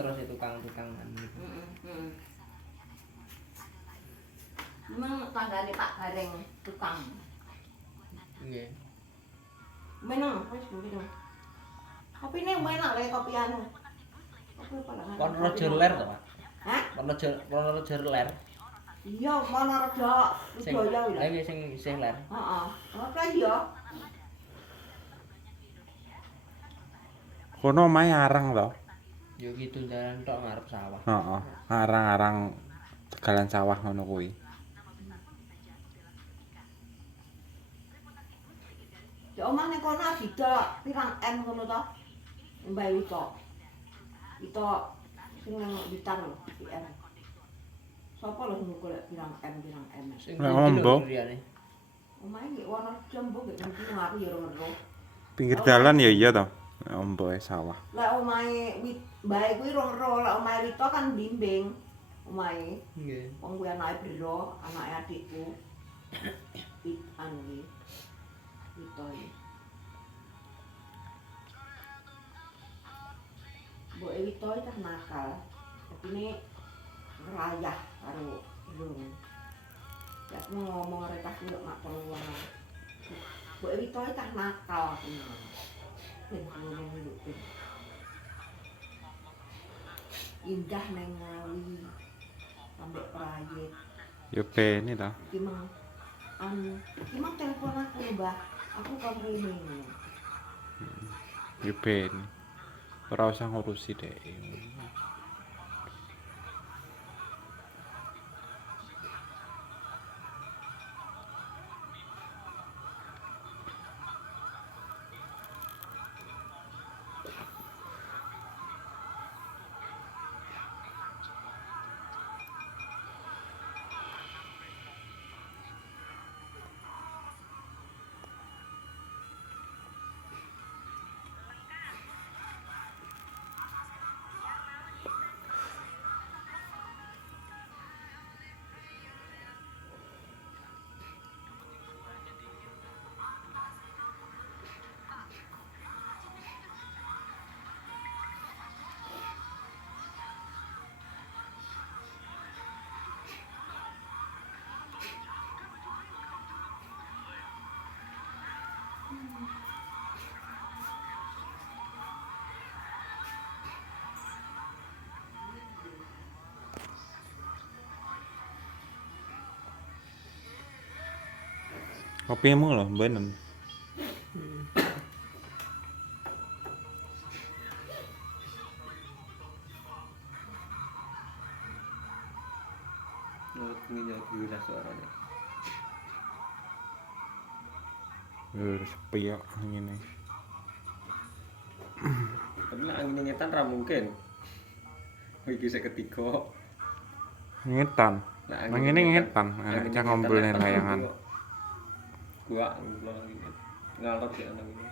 terus itu tukang-tukangan gitu. Memang tanggane Pak Gareng tukang. Nggih. Menang, wis ngono. Kopi ini enak lho kopian. Kopi apa lah? Wonorejo ler to, Pak? Hah? Wonorejo ler. Iya, Wonorejo Wijaya lho. Lah iki sing ler. Heeh. Apa iya? Kono omahe arang to. Yo gitu jalan tok ngarep sawah. Heeh. Arang-arang tegalan sawah ngono kuwi. Ya omah ning kono bida pirang M ngono to. Mbah Wito. Wito sing nang Blitar lho, PM. Sopo lho sing golek pirang M. Sing Lah, ndi lho ombo. liyane. Omahe nggih Wonorejo mbok nggih ngerti aku ya ora ngerti. Pinggir dalan ya iya to. Omboe sawah. Lah omahe mbae kuwi ora ngerti, lah omahe Wito kan bimbing. Omahe Nggih. wong kuwi anake Bro, anake adikku. Pitan iki. Wito iki. Mbok Wito iki nakal. Dene ngerayah karo Rung. Ya ngomong rekah kuwi mak peluang. Mbok Wito iki nakal tenan. Ben ngomong iki. Indah neng Ngawi. Ambek Prayit. Yo bene to. Iki mang iki mang telepon aku lho, Mbah. Aku kon rene. Yo bene. Ora usah ngurusi dek. Kopimu lho mbenem. Ngene iki lah suarane. Sepi kok ngene. Tapi nek angin ngetan ra mungkin. Iki sing ketiga. Ngetan. Nang ngene ngetan, anak cah ngombol nang layangan. Gua ngalor ya nang ngene.